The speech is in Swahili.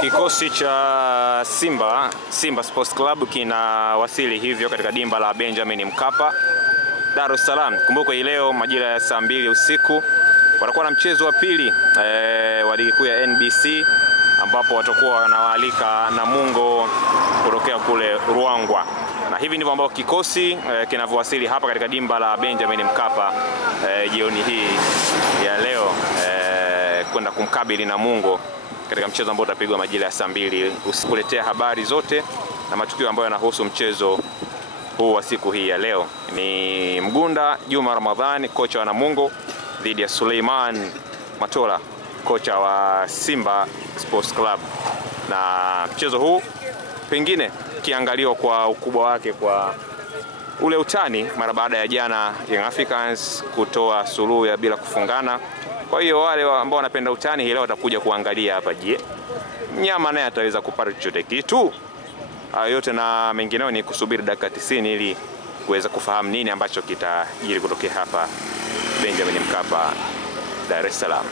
Kikosi cha Simba Sports Club kinawasili hivyo katika dimba la Benjamin Mkapa, Dar es Salaam. Kumbuka hii leo majira ya saa 2 usiku watakuwa na mchezo wa pili wa ligi kuu ya NBC, ambapo watakuwa wanawaalika Namungo kutokea kule Ruangwa. Na hivi ndivyo ambao kikosi kinavyowasili hapa katika dimba la Benjamin Mkapa jioni hii ya leo kwenda kumkabili Namungo katika mchezo ambao utapigwa majira ya saa 2 usikuletea habari zote na matukio ambayo yanahusu mchezo huu wa siku hii ya leo. Ni Mgunda Juma Ramadhani, kocha wa Namungo, dhidi ya Suleiman Matola, kocha wa Simba Sports Club. Na mchezo huu pengine kiangaliwa kwa ukubwa wake kwa ule utani mara baada ya jana Young Africans kutoa suluhu ya bila kufungana. Kwa hiyo wale ambao wanapenda utani hii leo watakuja kuangalia hapa, je, mnyama naye ataweza kupata chochote kitu? Yote na mengineo ni kusubiri dakika 90 ili kuweza kufahamu nini ambacho kitajiri kutokea hapa Benjamin Mkapa, Dar es Salaam.